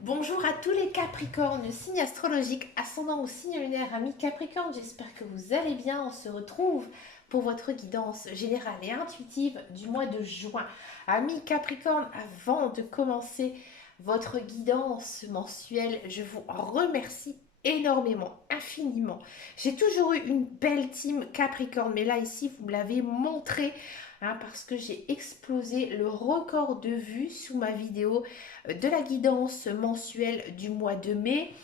Bonjour à tous les Capricornes, signe astrologique, ascendant au signe lunaire, amis Capricorne, j'espère que vous allez bien. On se retrouve pour votre guidance générale et intuitive du mois de juin. Amis Capricorne, avant de commencer votre guidance mensuelle, je vous remercie énormément, infiniment. J'ai toujours eu une belle team Capricorne, mais là ici, vous me l'avez montré. Parce que j'ai explosé le record de vues sous ma vidéo de la guidance mensuelle du mois de mai.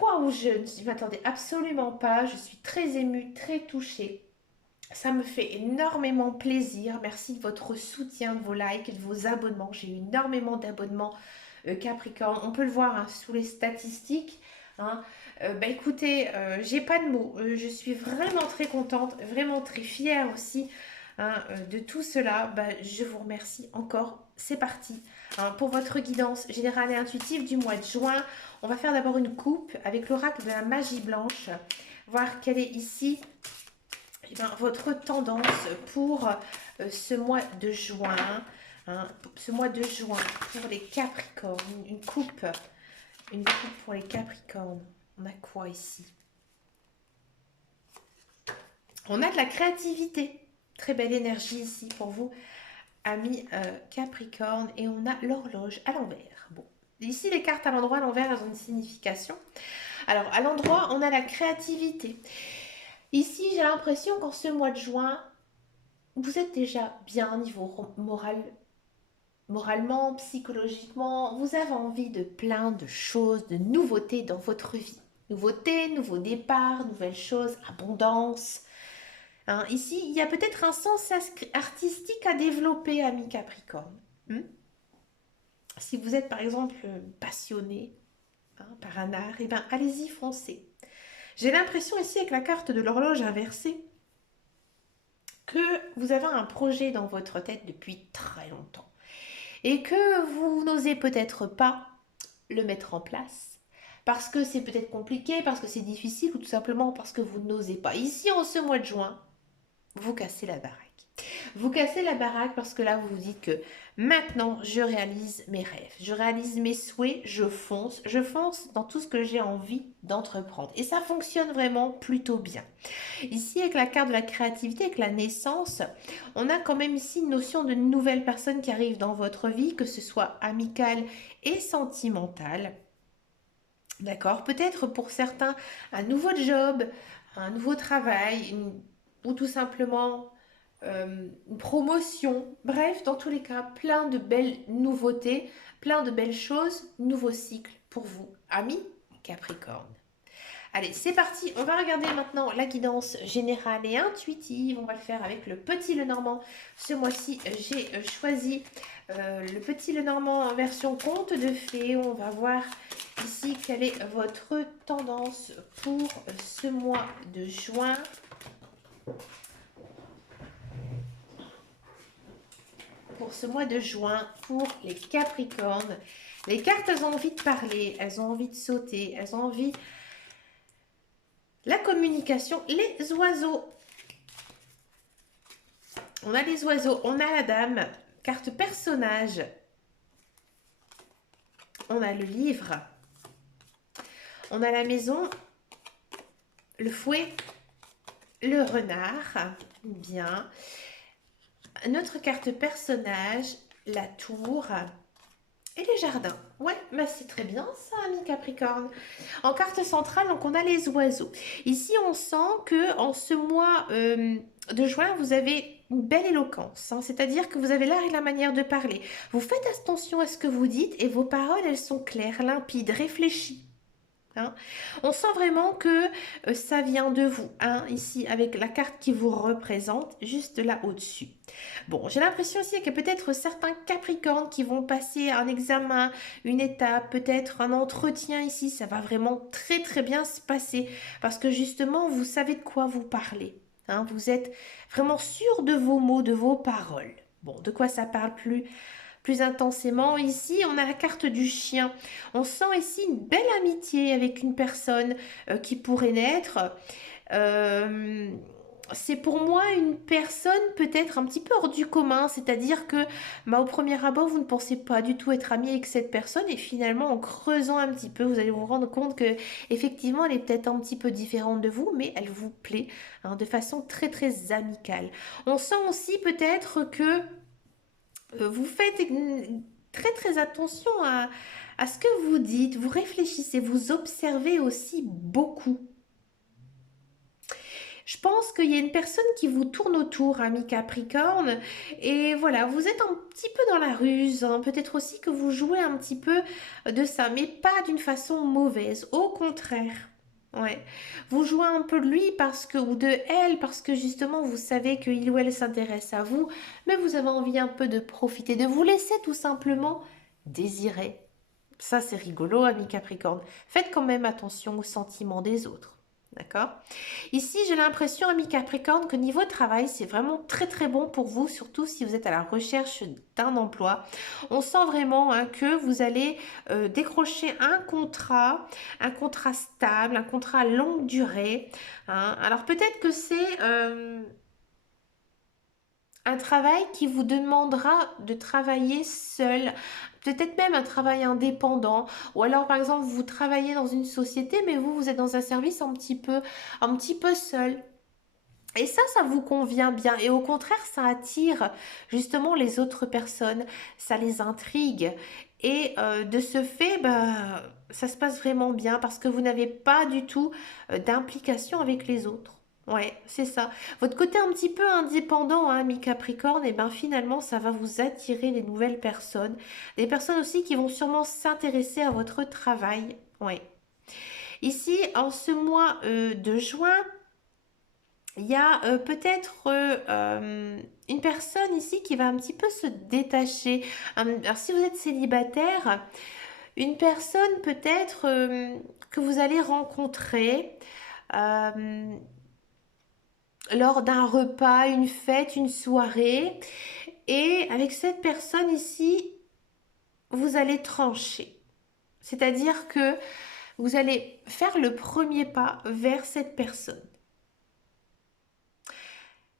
Waouh, je ne m'attendais absolument pas. Je suis très émue, très touchée. Ça me fait énormément plaisir. Merci de votre soutien, de vos likes, de vos abonnements. J'ai eu énormément d'abonnements Capricorne. On peut le voir sous les statistiques. Écoutez, j'ai pas de mots. Je suis vraiment très contente, vraiment très fière aussi de tout cela. Je vous remercie encore. C'est parti. Pour votre guidance générale et intuitive du mois de juin, on va faire d'abord une coupe avec l'oracle de la magie blanche. Voir quelle est ici votre tendance pour ce mois de juin. Ce mois de juin pour les Capricornes. Une coupe pour les Capricornes. On a quoi ici? On a de la créativité. Très belle énergie ici pour vous, amis Capricorne. Et on a l'horloge à l'envers. Bon, ici les cartes à l'endroit, à l'envers, elles ont une signification. Alors, à l'endroit, on a la créativité. Ici, j'ai l'impression qu'en ce mois de juin, vous êtes déjà bien au niveau moralement, psychologiquement. Vous avez envie de plein de choses, de nouveautés dans votre vie. Nouveautés, nouveaux départs, nouvelles choses, abondance. Ici, il y a peut-être un sens artistique à développer, ami Capricorne. Si vous êtes par exemple passionné par un art, eh bien allez-y, foncez. J'ai l'impression ici avec la carte de l'horloge inversée que vous avez un projet dans votre tête depuis très longtemps et que vous n'osez peut-être pas le mettre en place parce que c'est peut-être compliqué, parce que c'est difficile ou tout simplement parce que vous n'osez pas. Ici, en ce mois de juin, vous cassez la baraque. Vous cassez la baraque parce que là, vous vous dites que maintenant, je réalise mes rêves, je réalise mes souhaits, je fonce dans tout ce que j'ai envie d'entreprendre. Et ça fonctionne vraiment plutôt bien. Ici, avec la carte de la créativité, avec la naissance, on a quand même ici une notion de nouvelles personnes qui arrivent dans votre vie, que ce soit amicale et sentimentale. D'accord? Peut-être pour certains, un nouveau job, un nouveau travail, ou tout simplement une promotion. Bref, dans tous les cas, plein de belles nouveautés, plein de belles choses, nouveau cycle pour vous, amis Capricorne. Allez, c'est parti. On va regarder maintenant la guidance générale et intuitive. On va le faire avec le petit Lenormand. Ce mois-ci, j'ai choisi le petit Lenormand en version conte de fées. On va voir ici quelle est votre tendance pour ce mois de juin. Pour ce mois de juin, pour les Capricornes. Les cartes, elles ont envie de parler, elles ont envie de sauter, elles ont envie... La communication, les oiseaux. On a les oiseaux, on a la dame, carte personnage. On a le livre. On a la maison, le fouet, le renard. Bien. Notre carte personnage, la tour et les jardins. Ouais, c'est très bien ça, ami Capricorne. En carte centrale, donc on a les oiseaux. Ici, on sent que en ce mois de juin, vous avez une belle éloquence. C'est-à-dire que vous avez l'art et la manière de parler. Vous faites attention à ce que vous dites et vos paroles, elles sont claires, limpides, réfléchies. On sent vraiment que ça vient de vous, ici avec la carte qui vous représente juste là au-dessus. Bon, j'ai l'impression aussi qu'il y a peut-être certains Capricornes qui vont passer un examen, une étape, peut-être un entretien ici. Ça va vraiment très très bien se passer parce que justement vous savez de quoi vous parlez. Vous êtes vraiment sûr de vos mots, de vos paroles. Bon, de quoi ça parle plus intensément. Ici, on a la carte du chien. On sent ici une belle amitié avec une personne qui pourrait naître. c'est pour moi une personne peut-être un petit peu hors du commun, c'est-à-dire que bah, au premier abord, vous ne pensez pas du tout être ami avec cette personne et finalement en creusant un petit peu, vous allez vous rendre compte que effectivement, elle est peut-être un petit peu différente de vous, mais elle vous plaît hein, de façon très très amicale. On sent aussi peut-être que vous faites très très attention à ce que vous dites, vous réfléchissez, vous observez aussi beaucoup. Je pense qu'il y a une personne qui vous tourne autour, ami Capricorne, et voilà, vous êtes un petit peu dans la ruse, hein. Peut-être aussi que vous jouez un petit peu de ça, mais pas d'une façon mauvaise, au contraire. Ouais. Vous jouez un peu de lui parce que, ou de elle, parce que justement vous savez qu'il ou elle s'intéresse à vous, mais vous avez envie un peu de profiter, de vous laisser tout simplement désirer. Ça, c'est rigolo, ami Capricorne. Faites quand même attention aux sentiments des autres. D'accord? Ici, j'ai l'impression, ami Capricorne, que niveau travail, c'est vraiment très très bon pour vous, surtout si vous êtes à la recherche d'un emploi. On sent vraiment hein, que vous allez décrocher un contrat stable, un contrat à longue durée. Hein. Alors peut-être que c'est un travail qui vous demandera de travailler seul, peut-être même un travail indépendant, ou alors par exemple vous travaillez dans une société, mais vous êtes dans un service un petit peu seul. Et ça vous convient bien. Et au contraire, ça attire justement les autres personnes, ça les intrigue. Et de ce fait, bah, ça se passe vraiment bien parce que vous n'avez pas du tout d'implication avec les autres. Ouais, c'est ça. Votre côté un petit peu indépendant, hein, mi-Capricorne, et ben finalement, ça va vous attirer des nouvelles personnes. Des personnes aussi qui vont sûrement s'intéresser à votre travail. Ouais. Ici, en ce mois de juin, il y a peut-être une personne ici qui va un petit peu se détacher. Alors si vous êtes célibataire, une personne peut-être que vous allez rencontrer euh, lors d'un repas, une fête, une soirée. Et avec cette personne ici, vous allez trancher. C'est-à-dire que vous allez faire le premier pas vers cette personne.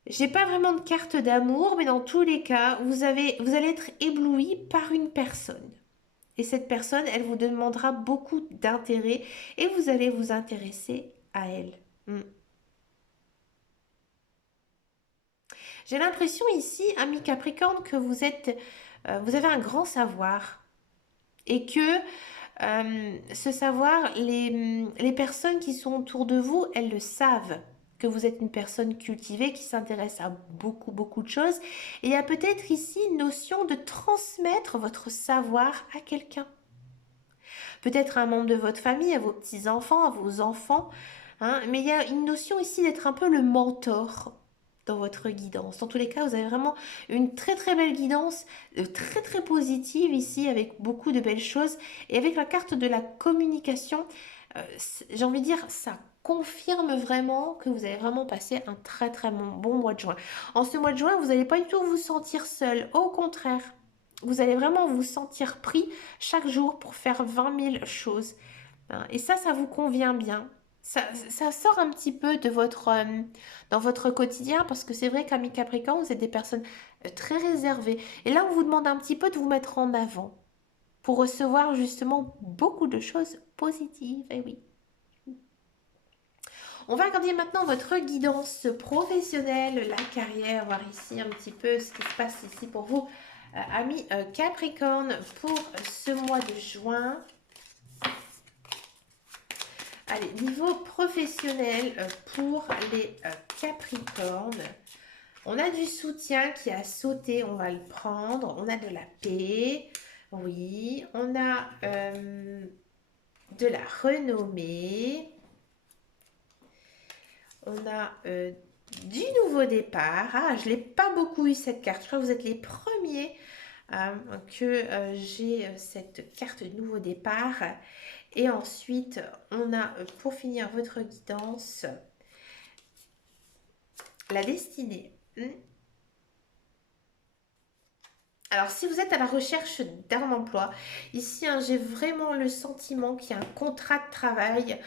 J'ai pas vraiment de carte d'amour, mais dans tous les cas, vous allez être ébloui par une personne. Et cette personne, elle vous demandera beaucoup d'intérêt et vous allez vous intéresser à elle. Hmm. J'ai l'impression ici, ami Capricorne, que vous avez un grand savoir et que ce savoir, les personnes qui sont autour de vous, elles le savent que vous êtes une personne cultivée qui s'intéresse à beaucoup de choses. Et il y a peut-être ici une notion de transmettre votre savoir à quelqu'un. Peut-être à un membre de votre famille, à vos petits-enfants, à vos enfants. Hein, mais il y a une notion ici d'être un peu le mentor dans votre guidance. Dans tous les cas, vous avez vraiment une très très belle guidance, très très positive ici, avec beaucoup de belles choses. Et avec la carte de la communication, j'ai envie de dire, ça confirme vraiment que vous avez vraiment passé un très très bon mois de juin. En ce mois de juin, vous n'allez pas du tout vous sentir seul. Au contraire, vous allez vraiment vous sentir pris chaque jour pour faire 20 000 choses. Hein. Et ça vous convient bien. Ça sort un petit peu de dans votre quotidien parce que c'est vrai qu'à mi-Capricorne, vous êtes des personnes très réservées. Et là, on vous demande un petit peu de vous mettre en avant pour recevoir justement beaucoup de choses positives. Et oui. On va regarder maintenant votre guidance professionnelle, la carrière, voir ici un petit peu ce qui se passe ici pour vous, amis Capricorne, pour ce mois de juin. Allez, niveau professionnel pour les Capricornes, on a du soutien qui a sauté, on va le prendre. On a de la paix, oui. On a de la renommée. On a du nouveau départ. Ah, je ne l'ai pas beaucoup eu cette carte. Je crois que vous êtes les premiers que j'ai cette carte de nouveau départ. Et ensuite, on a, pour finir votre guidance, la destinée. Alors, si vous êtes à la recherche d'un emploi, ici, hein, j'ai vraiment le sentiment qu'il y a un contrat de travail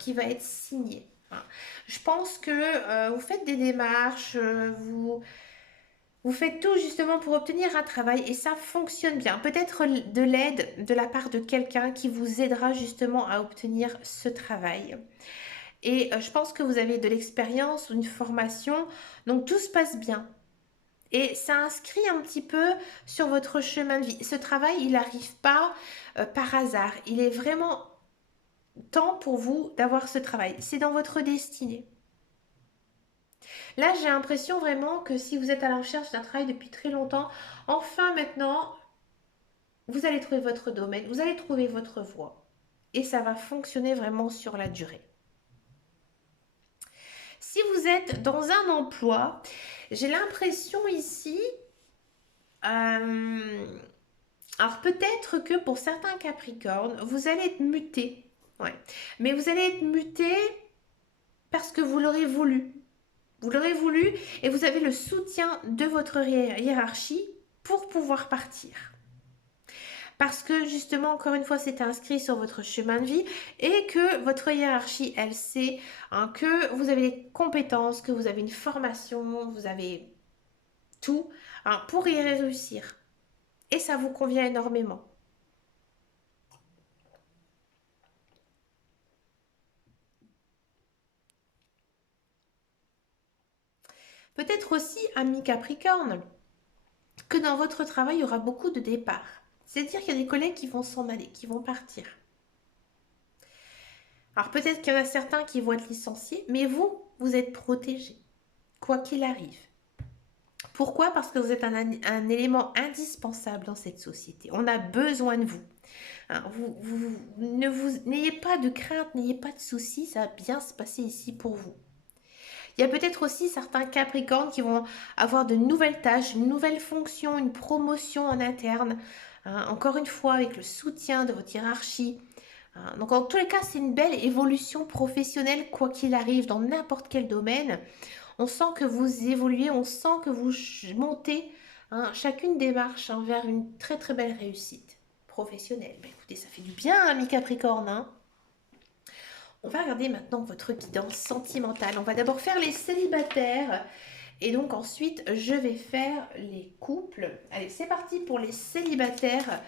qui va être signé. hein. Je pense que vous faites des démarches, vous faites tout justement pour obtenir un travail et ça fonctionne bien. Peut-être de l'aide de la part de quelqu'un qui vous aidera justement à obtenir ce travail. Et je pense que vous avez de l'expérience ou une formation, donc tout se passe bien. Et ça inscrit un petit peu sur votre chemin de vie. Ce travail, il n'arrive pas par hasard. Il est vraiment temps pour vous d'avoir ce travail. C'est dans votre destinée. Là, j'ai l'impression vraiment que si vous êtes à la recherche d'un travail depuis très longtemps, enfin maintenant, vous allez trouver votre domaine, vous allez trouver votre voie. Et ça va fonctionner vraiment sur la durée. Si vous êtes dans un emploi, j'ai l'impression ici, euh, alors peut-être que pour certains Capricornes, vous allez être muté. Ouais. Mais vous allez être muté parce que vous l'aurez voulu. Vous l'aurez voulu et vous avez le soutien de votre hiérarchie pour pouvoir partir. Parce que justement, encore une fois, c'est inscrit sur votre chemin de vie et que votre hiérarchie, elle sait hein, que vous avez des compétences, que vous avez une formation, vous avez tout hein, pour y réussir. Et ça vous convient énormément. Peut-être aussi, ami Capricorne, que dans votre travail, il y aura beaucoup de départs. C'est-à-dire qu'il y a des collègues qui vont s'en aller, qui vont partir. Alors peut-être qu'il y en a certains qui vont être licenciés, mais vous, vous êtes protégés, quoi qu'il arrive. Pourquoi? Parce que vous êtes un élément indispensable dans cette société. On a besoin de vous. Hein, n'ayez pas de crainte, n'ayez pas de soucis, ça va bien se passer ici pour vous. Il y a peut-être aussi certains Capricornes qui vont avoir de nouvelles tâches, une nouvelle fonction, une promotion en interne. Hein, encore une fois, avec le soutien de votre hiérarchie. Hein, donc en tous les cas, c'est une belle évolution professionnelle, quoi qu'il arrive, dans n'importe quel domaine. On sent que vous évoluez, on sent que vous montez hein, chacune des marches hein, vers une très très belle réussite professionnelle. Ben, écoutez, ça fait du bien, ami Capricorne. Hein. On va regarder maintenant votre guidance sentimentale. On va d'abord faire les célibataires et donc ensuite je vais faire les couples. Allez, c'est parti pour les célibataires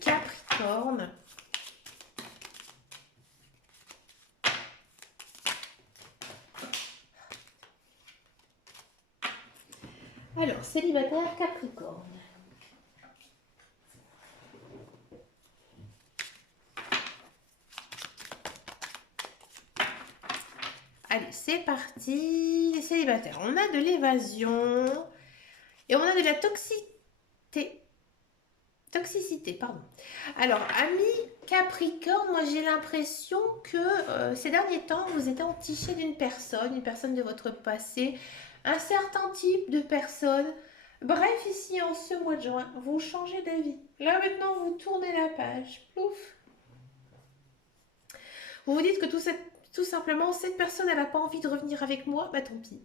Capricorne. Alors, célibataire Capricorne. Allez, c'est parti. Les célibataires. On a de l'évasion et on a de la toxicité. Toxicité, pardon. Alors, ami Capricorne, moi j'ai l'impression que ces derniers temps, vous êtes entiché d'une personne, une personne de votre passé, un certain type de personne. Bref, ici, en ce mois de juin, vous changez d'avis. Là, maintenant, vous tournez la page. Plouf. Vous vous dites que tout simplement, cette personne, elle n'a pas envie de revenir avec moi, bah tant pis.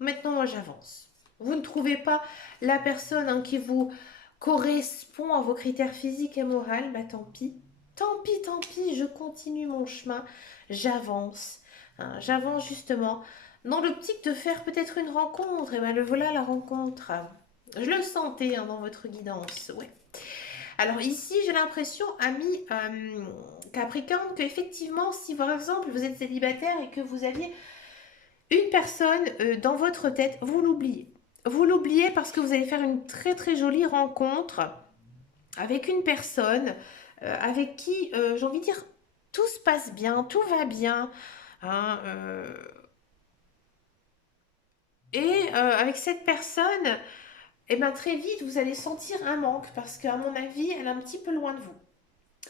Maintenant, moi, j'avance. Vous ne trouvez pas la personne hein, qui vous correspond à vos critères physiques et moraux, bah tant pis. Tant pis, je continue mon chemin, j'avance. Hein, j'avance justement dans l'optique de faire peut-être une rencontre. Et ben le voilà la rencontre. Je le sentais hein, dans votre guidance, ouais. Alors ici, j'ai l'impression, ami Capricorne, que effectivement, si par exemple vous êtes célibataire et que vous aviez une personne dans votre tête, vous l'oubliez. Vous l'oubliez parce que vous allez faire une très très jolie rencontre avec une personne avec qui, j'ai envie de dire, tout se passe bien, tout va bien. Hein, avec cette personne, eh ben, très vite, vous allez sentir un manque parce qu'à mon avis, elle est un petit peu loin de vous.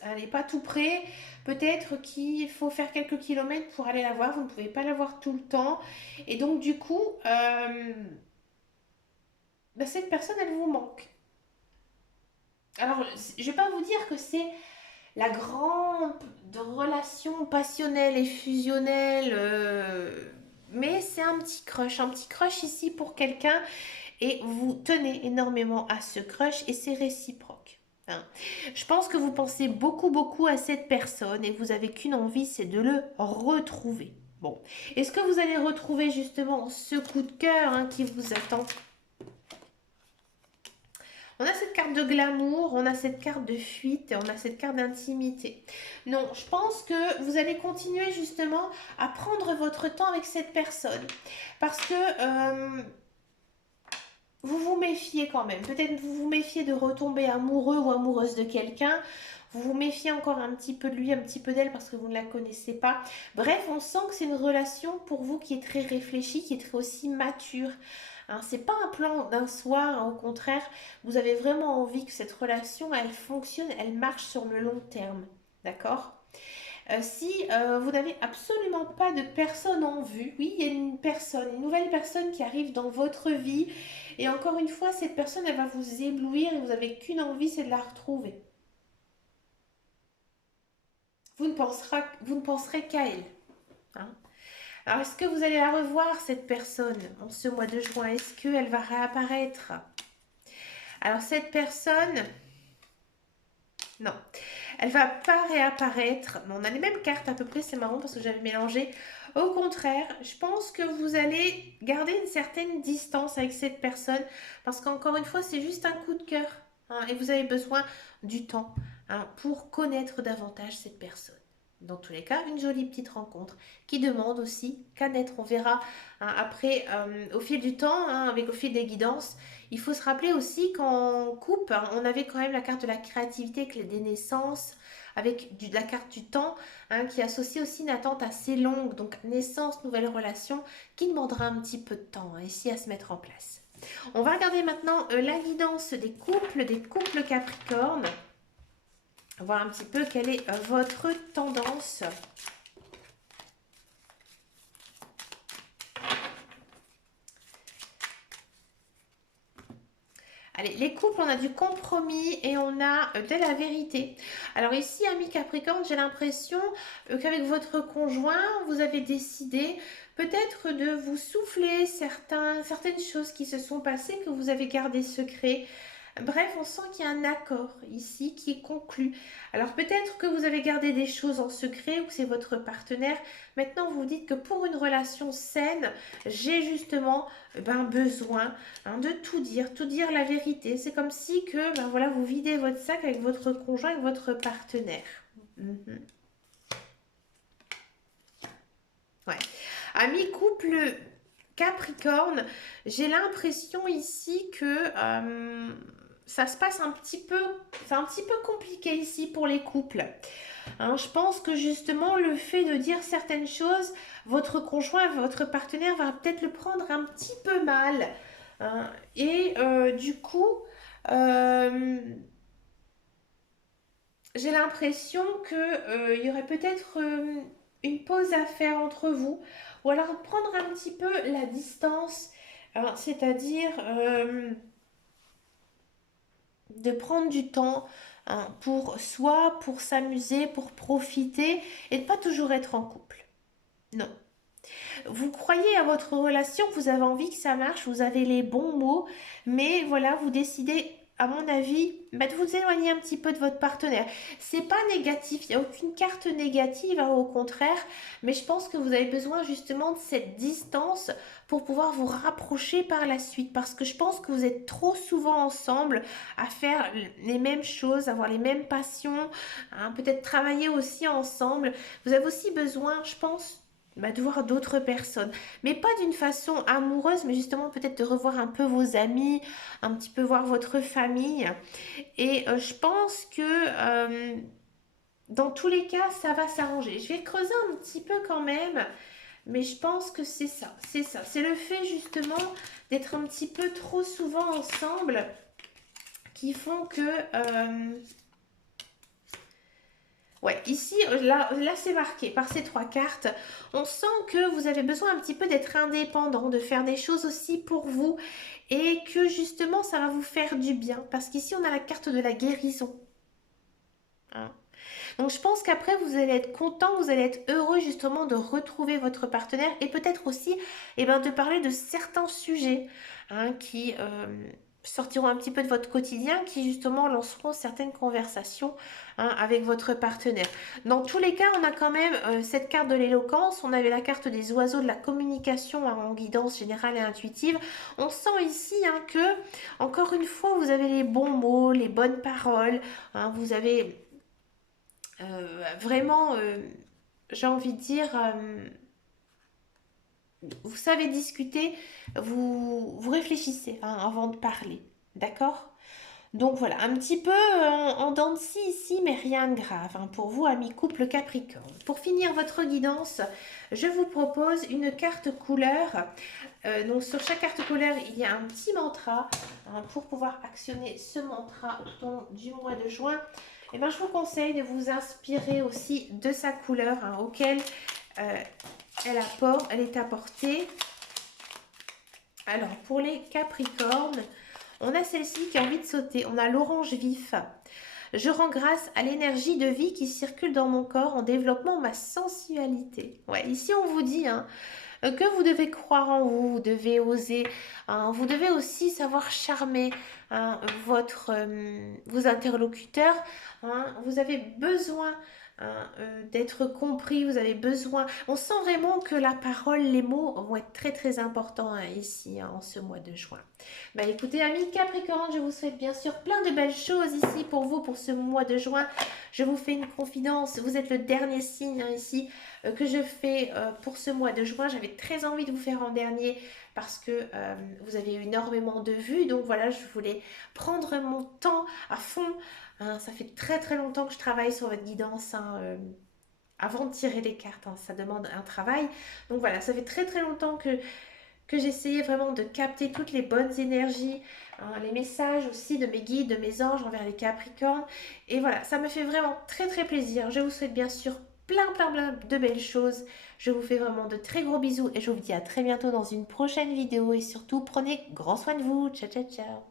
Elle n'est pas tout près. Peut-être qu'il faut faire quelques kilomètres pour aller la voir. Vous ne pouvez pas la voir tout le temps. Et donc, du coup, ben, cette personne, elle vous manque. Alors, je ne vais pas vous dire que c'est la grande relation passionnelle et fusionnelle, mais c'est un petit crush ici pour quelqu'un et vous tenez énormément à ce crush et c'est réciproque. Hein. Je pense que vous pensez beaucoup à cette personne et vous avez qu'une envie, c'est de le retrouver. Bon, est-ce que vous allez retrouver justement ce coup de cœur hein, qui vous attend? On a cette carte de glamour, on a cette carte de fuite, on a cette carte d'intimité. Non, je pense que vous allez continuer justement à prendre votre temps avec cette personne. Parce que vous vous méfiez quand même. Peut-être vous vous méfiez de retomber amoureux ou amoureuse de quelqu'un. Vous vous méfiez encore un petit peu de lui, un petit peu d'elle parce que vous ne la connaissez pas. Bref, on sent que c'est une relation pour vous qui est très réfléchie, qui est très aussi mature. Hein, c'est pas un plan d'un soir, hein, au contraire, vous avez vraiment envie que cette relation, elle fonctionne, elle marche sur le long terme. D'accord? Si vous n'avez absolument pas de personne en vue, oui, il y a une personne, une nouvelle personne qui arrive dans votre vie. Et encore une fois, cette personne, elle va vous éblouir et vous n'avez qu'une envie, c'est de la retrouver. Vous ne penserez qu'à elle. Hein. Alors, est-ce que vous allez la revoir, cette personne, en ce mois de juin? Est-ce qu'elle va réapparaître? Alors, cette personne, non, elle va pas réapparaître. Mais on a les mêmes cartes à peu près, c'est marrant parce que j'avais mélangé. Au contraire, je pense que vous allez garder une certaine distance avec cette personne parce qu'encore une fois, c'est juste un coup de cœur. Hein, et vous avez besoin du temps hein, pour connaître davantage cette personne. Dans tous les cas, une jolie petite rencontre qui demande aussi qu'à naître. On verra hein, après, au fil du temps, hein, avec au fil des guidances, il faut se rappeler aussi qu'en coupe, hein, on avait quand même la carte de la créativité avec des naissances, avec la carte du temps, hein, qui associe aussi une attente assez longue. Donc naissance, nouvelle relation, qui demandera un petit peu de temps hein, ici à se mettre en place. On va regarder maintenant la guidance des couples Capricorne. Voir un petit peu quelle est votre tendance. Allez, les couples, on a du compromis et on a de la vérité. Alors ici, ami Capricorne, j'ai l'impression qu'avec votre conjoint, vous avez décidé peut-être de vous souffler certaines choses qui se sont passées, que vous avez gardées secrets. Bref, on sent qu'il y a un accord ici qui est conclu. Alors peut-être que vous avez gardé des choses en secret ou que c'est votre partenaire. Maintenant, vous vous dites que pour une relation saine, j'ai justement besoin hein, de tout dire la vérité. C'est comme si que voilà, vous videz votre sac avec votre conjoint, avec votre partenaire. Mhm. Ouais. Ami couple Capricorne, j'ai l'impression ici que ça se passe un petit peu, c'est un petit peu compliqué ici pour les couples. Hein, je pense que justement le fait de dire certaines choses, votre conjoint, votre partenaire va peut-être le prendre un petit peu mal. Hein, et du coup, euh, j'ai l'impression que il y aurait peut-être une pause à faire entre vous, ou alors prendre un petit peu la distance, hein, c'est-à-dire de prendre du temps hein, pour soi, pour s'amuser, pour profiter, et de pas toujours être en couple. Non. Vous croyez à votre relation, vous avez envie que ça marche, vous avez les bons mots, mais voilà, vous décidez, à mon avis, de vous éloigner un petit peu de votre partenaire. C'est pas négatif, il n'y a aucune carte négative, hein, au contraire, mais je pense que vous avez besoin justement de cette distance pour pouvoir vous rapprocher par la suite, parce que je pense que vous êtes trop souvent ensemble à faire les mêmes choses, avoir les mêmes passions, hein, peut-être travailler aussi ensemble. Vous avez aussi besoin, je pense, de voir d'autres personnes. Mais pas d'une façon amoureuse, mais justement peut-être de revoir un peu vos amis, un petit peu voir votre famille. Et je pense que dans tous les cas, ça va s'arranger. Je vais creuser un petit peu quand même, mais je pense que c'est ça. C'est ça. C'est le fait justement d'être un petit peu trop souvent ensemble qui font que... ouais, ici, là c'est marqué par ces trois cartes. On sent que vous avez besoin un petit peu d'être indépendant, de faire des choses aussi pour vous et que justement ça va vous faire du bien. Parce qu'ici on a la carte de la guérison. Hein. Donc je pense qu'après vous allez être content, vous allez être heureux justement de retrouver votre partenaire et peut-être aussi de parler de certains sujets hein, qui sortiront un petit peu de votre quotidien, qui justement lanceront certaines conversations avec votre partenaire. Dans tous les cas, on a quand même cette carte de l'éloquence, on avait la carte des oiseaux de la communication en guidance générale et intuitive. On sent ici que, encore une fois, vous avez les bons mots, les bonnes paroles, vous avez vraiment, j'ai envie de dire, vous savez discuter, vous réfléchissez avant de parler. D'accord? Donc voilà, un petit peu en dents de scie ici, mais rien de grave pour vous, amis couple Capricorne. Pour finir votre guidance, je vous propose une carte couleur. Donc sur chaque carte couleur, il y a un petit mantra. Pour pouvoir actionner ce mantra au temps du mois de juin, et je vous conseille de vous inspirer aussi de sa couleur auquel euh, elle est apportée. Alors pour les Capricornes, on a celle-ci qui a envie de sauter. On a l'orange vif. Je rends grâce à l'énergie de vie qui circule dans mon corps en développant ma sensualité. Ouais, ici on vous dit que vous devez croire en vous, vous devez oser, vous devez aussi savoir charmer vos interlocuteurs. Vous avez besoin d'être compris, vous avez besoin. On sent vraiment que la parole, les mots vont être très très importants ici en ce mois de juin. Écoutez, amis Capricorne, je vous souhaite bien sûr plein de belles choses ici pour vous pour ce mois de juin. Je vous fais une confidence, vous êtes le dernier signe ici que je fais pour ce mois de juin. J'avais très envie de vous faire en dernier parce que vous avez eu énormément de vues. Donc voilà, je voulais prendre mon temps à fond. Ça fait très très longtemps que je travaille sur votre guidance. Avant de tirer les cartes, ça demande un travail. Donc voilà, ça fait très très longtemps que j'essayais vraiment de capter toutes les bonnes énergies, les messages aussi de mes guides, de mes anges envers les Capricornes. Et voilà, ça me fait vraiment très très plaisir. Je vous souhaite bien sûr plein de belles choses. Je vous fais vraiment de très gros bisous et je vous dis à très bientôt dans une prochaine vidéo. Et surtout, prenez grand soin de vous. Ciao, ciao, ciao.